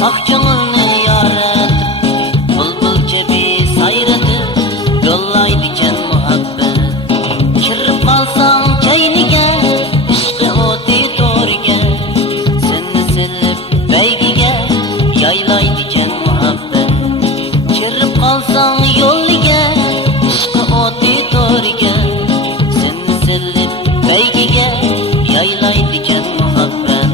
Saf canını yaratıp bulbul cebi sayratıp yollaydiken muhabbet. Kirib kalsam keyniga ishqi o'ti to'riga seni silib baygiga yaylaydiken muhabbet. Kirib kalsam yo'liga ishqi o'ti to'riga seni silib baygiga yaylaydiken muhabbet.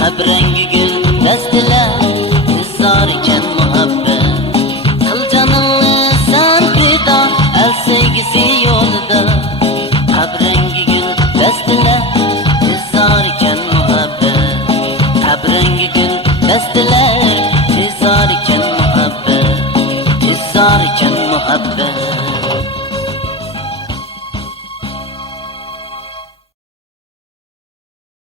Kabrengi gül destiler nizar iken muhabbet. Kıl canını sen fida el sevgisi yolda. Kabrengi gül destiler nizar iken muhabbet. Kabrengi gül destiler nizar iken muhabbet. Nizar iken muhabbet.